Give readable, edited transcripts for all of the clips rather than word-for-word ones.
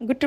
Good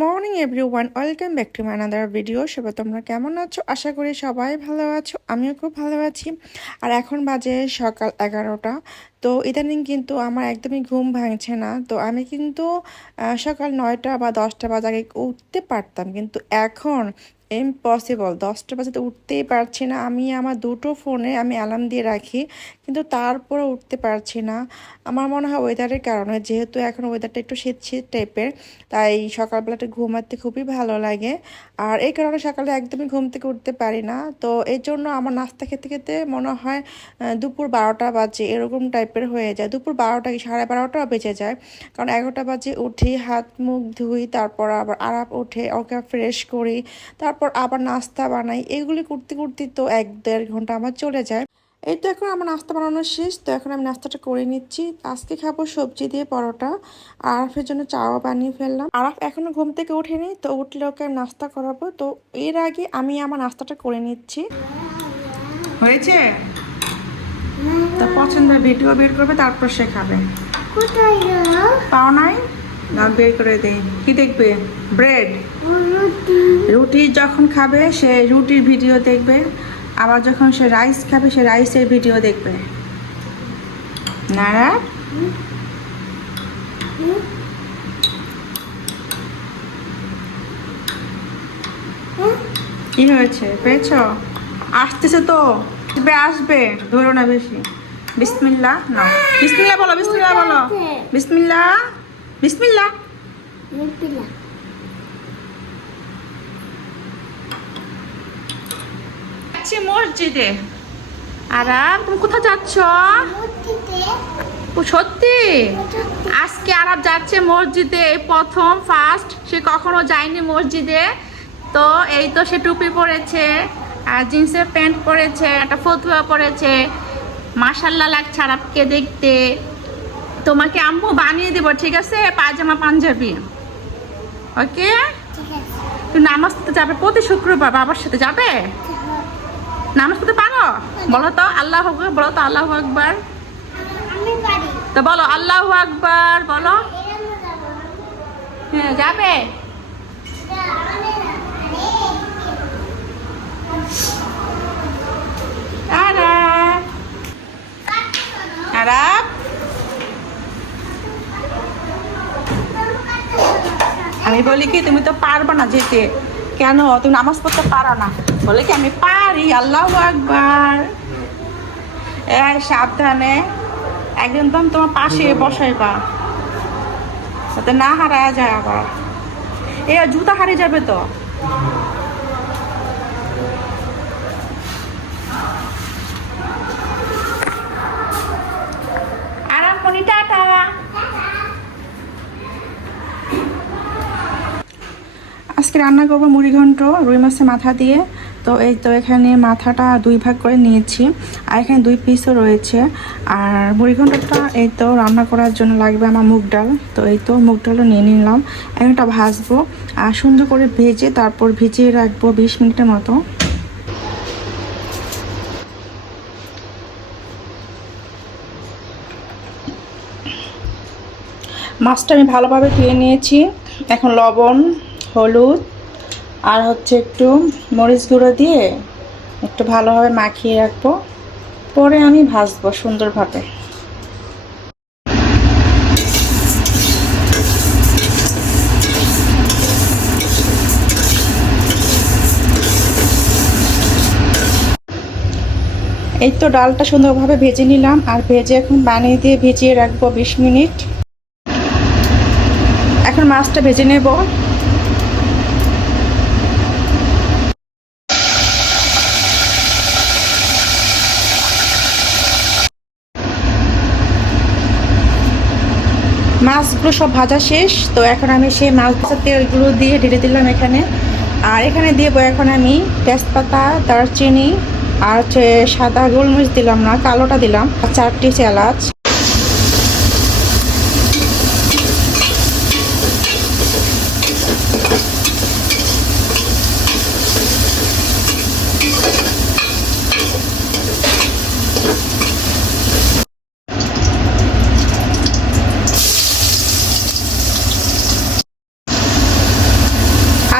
morning everyone, welcome back to my another video. সবাই তোমরা কেমন আছো? আশা করি সবাই ভালো আছো, আমিও খুব ভালো আছি। আর এখন বাজে সকাল 11টা। তো ইদানিং কিন্তু আমার একদমই ঘুম ভাঙছে না। তো আমি কিন্তু সকাল 9টা বা 10টা বাজে আগে উঠতে পারতাম, কিন্তু এখন ইম্পসিবল, 10টা বাজে তো উঠতেই পারছি না। আমি আমার দুটো ফোনে আমি অ্যালার্ম দিয়ে রাখি, কিন্তু তারপরে উঠতে পারছি না। আমার মনে হয় ওয়েদারের কারণে, যেহেতু এখন ওয়েদারটা একটু শীত শীত টাইপের, তাই সকালবেলাটা ঘুমাতে খুবই ভালো লাগে। আর এই কারণে সকালে একদমই ঘুম থেকে উঠতে পারি না। তো এই জন্য আমার নাস্তা খেতে খেতে মনে হয় দুপুর 12টা বাজে, এরকম টাইপের হয়ে যায়। দুপুর 12টা কি 12:30টাও বেজে যায়, কারণ 11টা বাজে উঠি, হাত মুখ ধুই, তারপর আবার আরাপ উঠে ওকে ফ্রেশ করি, তারপর আবার নাস্তা বানাই। এগুলি করতে করতে তো 1-1.5 ঘন্টা আমার চলে যায়। এই তো এখন আমার নাস্তা বানানো শেষ। তো এখন আমি নাস্তাটা করে নিচ্ছি। আজকে খাবো সবজি দিয়ে পরোটা, আর আরফের জন্য চাও বানিয়ে ফেললাম। আরফ এখনো ঘুম থেকে ওঠেনি, তো উঠলে ওকে আমি নাস্তা করাবো। তো এর আগে আমি আমার নাস্তাটা করে নিচ্ছি। হয়েছে? তো পছন্দের ভিডিও বের করবে, তারপর সে খাবে। পাও নাই না, বের করে দেই। কি দেখবে? ব্রেড, রুটি যখন খাবে সে রুটির ভিডিও দেখবে, আবার যখন সে রাইস খাবে সে রাইসের ভিডিও দেখবে। নারা কি হয়েছে? পেয়েছ? আসতেছে তো, আসবে, ধরো না বেশি। বিসমিল্লাহ না, বিসমিল্লাহ বলো, বিসমিল্লাহ বলো, বিসমিল্লাহ, বিসমিল্লাহ। যাচ্ছি মসজিদে। আরাম, তুমি কোথায় যাচ্ছ? সত্যি? আজকে আরাম যাচ্ছে মসজিদে, এই প্রথম ফার্স্ট। সে কখনো যায়নি মসজিদে। তো এই তো সে টুপি পরেছে, আর জিন্সের প্যান্ট পরেছে, একটা ফতুয়া পরেছে। মাশাল্লাহ লাগছে আরামকে দেখতে। তোমাকে আম্মু বানিয়ে দেবো, ঠিক আছে? পায়জামা পাঞ্জাবি, ওকে? তুমি নামাজ পড়তে যাবে প্রতি শুক্রবার, বাবার সাথে যাবে? নামাজ পড়তে পারো? বলো তো আল্লাহ আকবার, বলো তো আল্লাহু আকবার। তো বলো আল্লাহু আকবার, বলো। হ্যাঁ, যাবে? আরাম, আরাম, আমি বলি কি তুমি তো পারবা না যেতে। কেন? তুমি নামাজ পড়তে পারো না? বলে কি আমি পারি। আল্লাহু আকবার। সাবধানে, একদম তোমার পাশে বসাইবা, যাতে না হারায় যায়। আবার জুতা হারিয়ে যাবে তো। আরাম করি, টাটা। আজকে রান্না করবো মুড়িঘণ্ট রুই মাছের মাথা দিয়ে। তো এই তো এখানে মাথাটা 2 ভাগ করে নিয়েছি, আর এখানে 2 পিসও রয়েছে। আর মুড়িঘণ্টটা এই তো রান্না করার জন্য লাগবে আমার মুগ ডাল। তো এই তো মুগ ডালও নিয়ে নিলাম। এখন এটা ভাজবো, আর সুন্দর করে ভেজে তারপর ভিজিয়ে রাখবো 20 মিনিটের মতো। মাছটা আমি ভালোভাবে ধুয়ে নিয়েছি। এখন লবণ, হলুদ আর হচ্ছে একটু মরিচ গুঁড়ো দিয়ে একটু ভালোভাবে মাখিয়ে রাখবো, পরে আমি ভাজবো সুন্দরভাবে। এই তো ডালটা সুন্দরভাবে ভেজে নিলাম, আর ভেজে এখন পানি দিয়ে ভিজিয়ে রাখবো 20 মিনিট। এখন মাছটা ভেজে নেব। মাছগুলো সব ভাজা শেষ। তো এখন আমি সেই মাছ ভাজা তেলগুলো দিয়ে ঢেলে দিলাম এখানে। আর এখানে দিয়ে এখন আমি তেজপাতা, দারচিনি আর হচ্ছে সাদা গোলমরিচ দিলাম না, কালোটা দিলাম, আর 4টি এলাচ।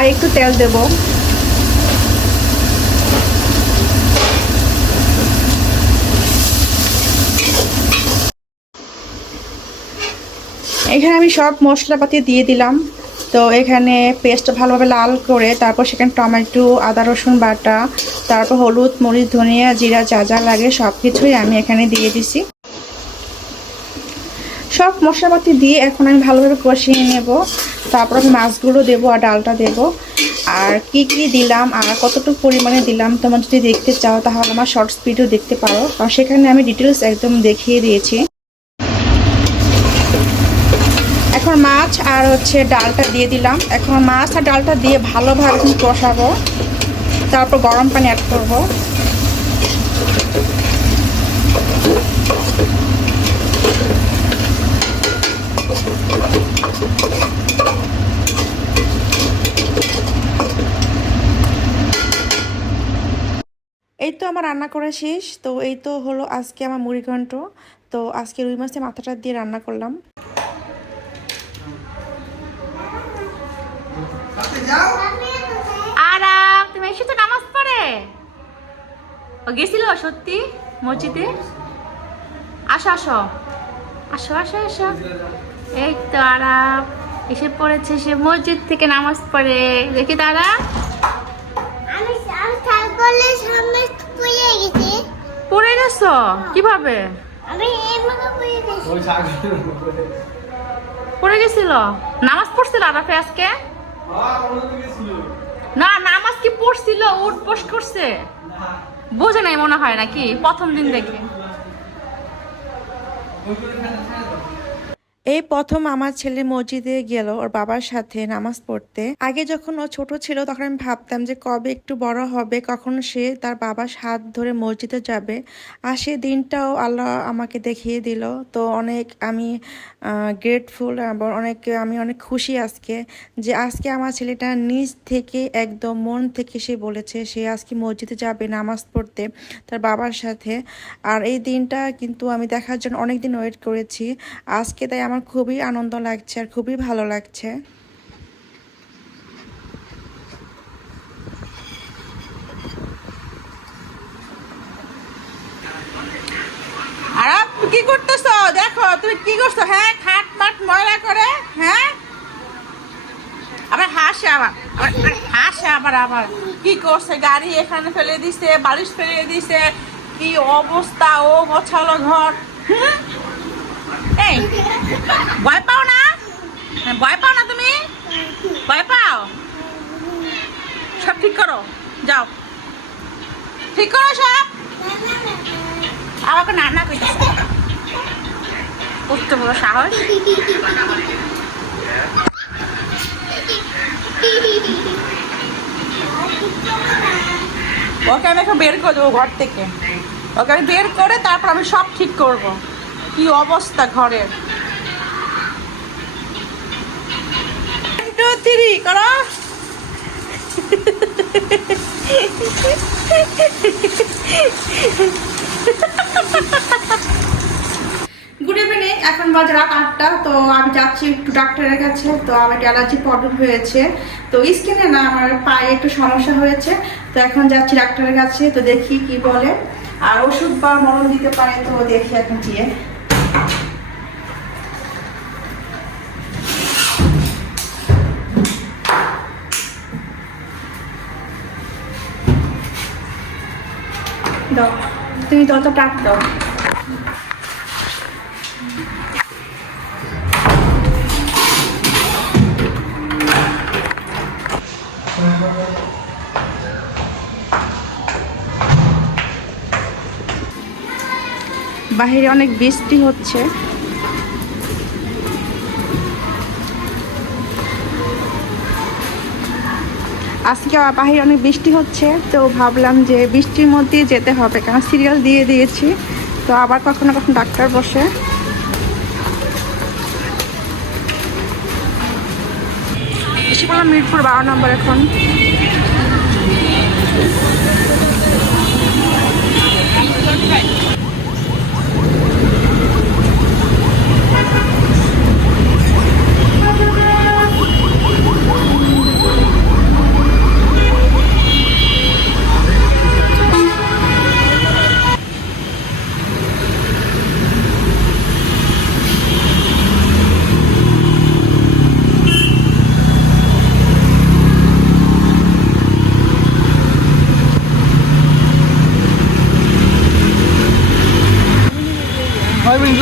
আর একটু তেল দেব। এখানে আমি সব মশলাপাতি দিয়ে দিলাম। তো এখানে পেস্ট ভালোভাবে লাল করে তারপর সেখানে টমেটো, আদা রসুন বাটা, তারপর হলুদ, মরিচ, ধনিয়া, জিরা যা যা লাগে সব কিছুই আমি এখানে দিয়ে দিছি। সব মশলাপাতি দিয়ে এখন আমি ভালোভাবে কষিয়ে নেব। তারপর আমি মাছগুলো দেবো আর ডালটা দেব। আর কি কি দিলাম আর কতটুকু পরিমাণে দিলাম তোমরা যদি দেখতে চাও তাহলে আমার শর্টস ভিডিও দেখতে পারো, কারণ সেখানে আমি ডিটেলস একদম দেখিয়ে দিয়েছি। এখন মাছ আর ডালটা দিয়ে দিলাম। এখন মাছ আর ডালটা দিয়ে ভালোভাবে কষাবো। তারপর গরম পানি অ্যাড করব। এই তো আমার রান্না করা শেষ। তো এই তো হলো আজকে আমার মুড়িঘণ্ট। তো আজকে রুই মাছের মাথাটা দিয়ে রান্না করলাম। আরাম, তুমি এসে তো নামাজ পড়ে গেছিল সত্যি মসজিদে? আসো আসো আসো আসো আসো। এই তো আরাম এসে পড়েছে, সে মসজিদ থেকে নামাজ পড়ে। দেখি তারা পড়ে গেছো কিভাবে? পড়ে গেছিল? নামাজ পড়ছিল আরাফে আজকে? না, নামাজ কি পড়ছিল? উঠ বস করছে, বোঝে নাই মনে হয় নাকি প্রথম দিন দেখে। এই প্রথম আমার ছেলে মসজিদে গেল ওর বাবার সাথে নামাজ পড়তে। আগে যখন ও ছোট ছিল তখন আমি ভাবতাম যে কবে একটু বড় হবে, কখন সে তার বাবার হাত ধরে মসজিদে যাবে। আর সেই দিনটাও আল্লাহ আমাকে দেখিয়ে দিল। তো অনেক আমি গ্রেটফুল এবং আমি অনেক খুশি আজকে যে আজকে আমার ছেলেটা নিজ থেকে একদম মন থেকে সে বলেছে সে আজকে মসজিদে যাবে নামাজ পড়তে তার বাবার সাথে। আর এই দিনটা কিন্তু আমি দেখার জন্য অনেক দিন ওয়েট করেছি। আজকে তাই আমার খুবই আনন্দ লাগছে আর খুবই ভালো লাগছে। আর তুমি কি করতেছো? দেখো তুমি কি করছো? হ্যাঁ, খাট মাট ময়লা করে। হ্যাঁ, আবার হাসে, আবার কি করছে? গাড়ি এখানে ফেলে দিছে, বালিশ ফেলে দিছে, কি অবস্থা! ও গোছালো ঘর। এই ভয় পাও না? ভয় পাও না? তুমি ভয় পাও? সব ঠিক করো, যাও ঠিক করো সব। আমাকে নানা কইতেছে, উঠতে বড় সাহস। ওকে আমি এখন বের করে দেবো ঘর থেকে। ওকে আমি বের করে তারপর আমি সব ঠিক করব। কি অবস্থা ঘরের! 1 2 3 করো। গুড ইভিনিং, এখন বাজে রাত 8টা। তো আমি যাচ্ছি একটু ডাক্তারের কাছে। তো আমার অ্যালার্জি প্রবলেম হয়েছে, তো স্কিনে না আমার পায়ে একটু সমস্যা হয়েছে। তো এখন যাচ্ছি ডাক্তারের কাছে, তো দেখি কি বলে। আর ওষুধ বা মলম দিতে পারে, তো দেখি এখন গিয়ে। দাও, তুমি তত টাক দাও। বাহিরে অনেক বৃষ্টি হচ্ছে। আজকে বাহিরে অনেক বৃষ্টি হচ্ছে, তো ভাবলাম যে বৃষ্টির মধ্যে যেতে হবে, কারণ সিরিয়াল দিয়ে দিয়েছি। তো আবার কখনো কখনো ডাক্তার বসে। এসে বললাম মিরপুর 12 নম্বর। এখন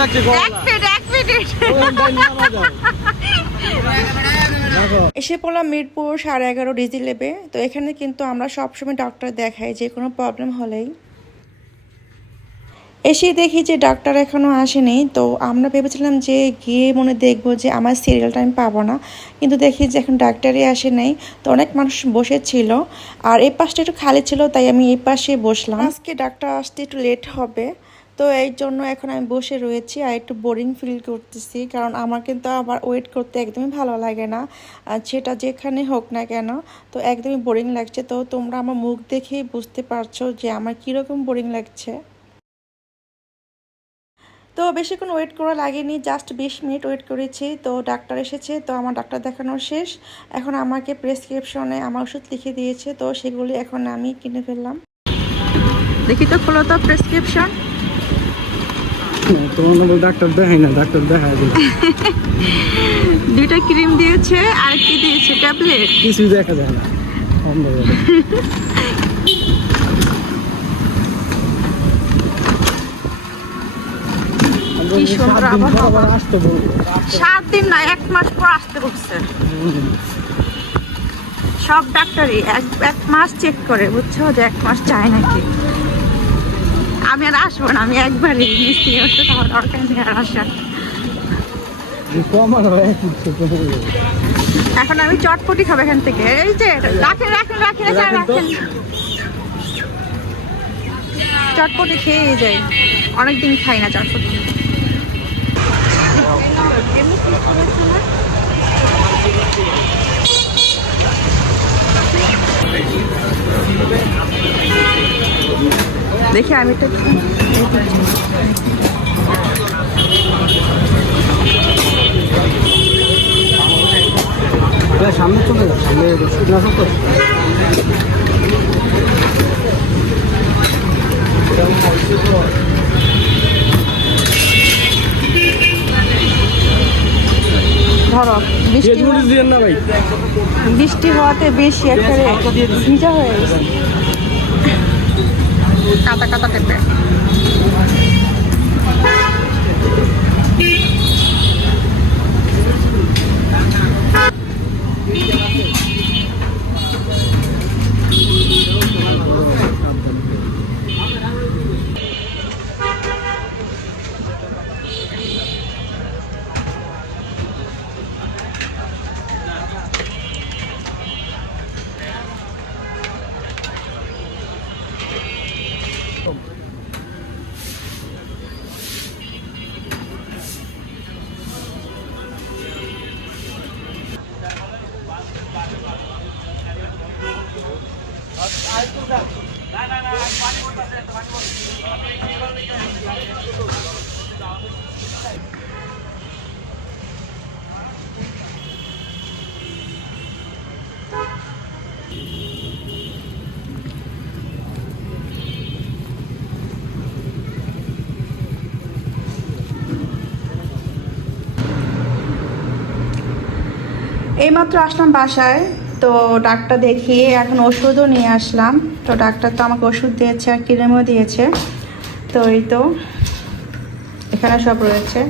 লাগছে গলা এক মিনিট ওই তাই নামা যাও দেখো এসে পড়লাম মিরপুর 11:30 ডিজি লেবে। তো এখানে কিন্তু আমরা সবসময় ডক্টর দেখাই যে কোনো প্রবলেম হলেই। এসে দেখি যে ডাক্তার এখনও আসেনি। তো আমরা ভেবেছিলাম যে গিয়ে মনে দেখবো যে আমার সিরিয়ালটা আমি পাবো না, কিন্তু দেখি যে এখন ডাক্তারই আসে নাই। তো অনেক মানুষ বসেছিল আর এই পাশটা একটু খালি ছিল, তাই আমি এই পাশে বসলাম। আজকে ডাক্তার আসতে একটু লেট হবে, তো এই জন্য এখন আমি বসে রয়েছি আর একটু বোরিং ফিল করতেছি, কারণ আমার কিন্তু আবার ওয়েট করতে একদমই ভালো লাগে না, আর সেটা যেখানে হোক না কেন। তো একদমই বোরিং লাগছে। তো তোমরা আমার মুখ দেখেই বুঝতে পারছো যে আমার কীরকম বোরিং লাগছে। তো বেশিক্ষণ ওয়েট করা লাগেনি, জাস্ট 20 মিনিট ওয়েট করেছি। তো ডাক্তার এসেছে, তো আমার ডাক্তার দেখানো শেষ। এখন আমাকে প্রেসক্রিপশনে আমার ওষুধ লিখে দিয়েছে, তো সেগুলি এখন আমি কিনে ফেললাম। দেখি তো, খোলো তো প্রেসক্রিপশন। তোমার ডাক্তার দেখাই না, ডাক্তার দেখা যায় দুইটা ক্রিম দিয়েছে আর কি দিয়েছে, ট্যাবলেট। কিছু দেখা যায় না অন্ধকারে। কি সুন্দর আবহাওয়া। আসতে বলবো 7 দিন না, 1 মাস পর আসতে বলছে। সব ডাক্তারই এক মাস চেক করে, বুঝছো, যে 1 মাস চায় নাকি। আমি আর আসবো না, আমি একবারই মিস্ত্রি ওষুধ আমার দরকার নেই আর আসার। কমানো এখন আমি চটপটি খাবো এখান থেকে। এই যে রাখেন রাখেন রাখেন রাখেন, চটপটি খেয়ে যাই, অনেকদিন খাই না চটপটি। দেখি আমি তো সামনে চলে যাও, সামনে না তো ধরো বৃষ্টি দিয়ে না ভাই বৃষ্টি হওয়াতে বেশি একেবারে ভিজা হয়ে গেছে, কাদা কাদা টেপে। এইমাত্র আসলাম বাসায়, তো ডাক্তার দেখিয়ে এখন ওষুধও নিয়ে আসলাম। তো ডাক্তার তো আমাকে ওষুধ দিয়েছে আর ক্রিমও দিয়েছে। তো এই তো এখানে সব রয়েছে।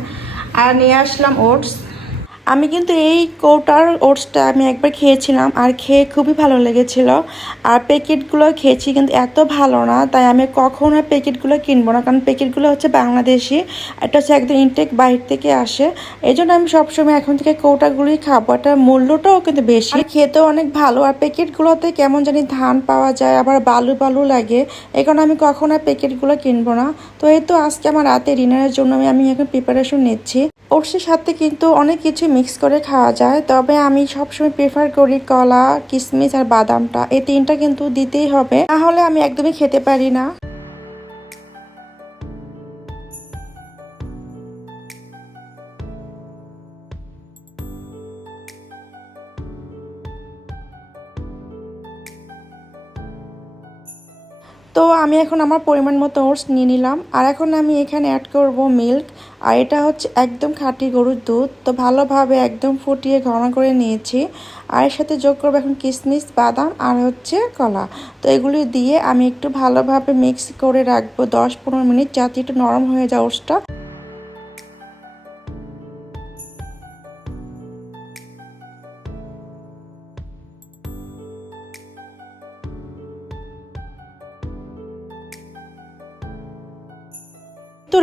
আর নিয়ে আসলাম ওটস। আমি কিন্তু এই কৌটার ওটসটা আমি একবার খেয়েছিলাম আর খেয়ে খুবই ভালো লেগেছিল। আর প্যাকেটগুলো খেয়েছি কিন্তু এত ভালো না, তাই আমি কখনো প্যাকেটগুলো কিনবো না, কারণ প্যাকেটগুলো হচ্ছে বাংলাদেশি, এটা হচ্ছে একদম ইনটেক বাইরে থেকে আসে। এই জন্য আমি সবসময় এখন থেকে কৌটাগুলোই খাবো। এটার মূল্যটাও কিন্তু বেশি, খেতেও অনেক ভালো। আর প্যাকেটগুলোতে কেমন জানি ধান পাওয়া যায়, আবার বালু বালু লাগে, এই কারণে আমি কখনো প্যাকেটগুলো কিনবো না। তো এই তো আজকে আমার রাতে ডিনারের জন্য আমি এখন প্রিপারেশন নিচ্ছি। ওটসের সাথে কিন্তু অনেক কিছু মিক্স করে খাওয়া যায়, তবে আমি সবসময় প্রেফার করি কলা, কিশমিশ আর বাদামটা, এই তিনটা কিন্তু দিতেই হবে, না হলে আমি একদমই খেতে পারি না। তো আমি এখন আমার পরিমাণ মতো ওটস নিয়ে নিলাম। আর এখন আমি এখানে অ্যাড করব মিল্ক, আর এটা হচ্ছে একদম খাঁটি গরুর দুধ। তো ভালোভাবে একদম ফুটিয়ে ঘন করে নিয়েছি। আর এর সাথে যোগ করবো এখন কিশমিশ, বাদাম আর হচ্ছে কলা। তো এগুলি দিয়ে আমি একটু ভালোভাবে মিক্স করে রাখবো 10-15 মিনিট, যাতে একটু নরম হয়ে যায় ওটসটা।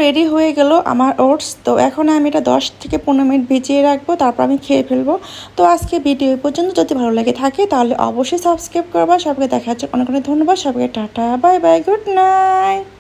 রেডি হয়ে গেল আমার ওটস। তো এখন আমি এটা 10 থেকে 15 মিনিট ভিজিয়ে রাখবো, তারপর আমি খেয়ে ফেলবো। তো আজকে ভিডিও এই পর্যন্ত, যদি ভালো লাগে থাকে তাহলে অবশ্যই সাবস্ক্রাইব করবা। সবাইকে দেখার জন্য অনেক অনেক ধন্যবাদ। সবাইকে tata, bye bye, good night.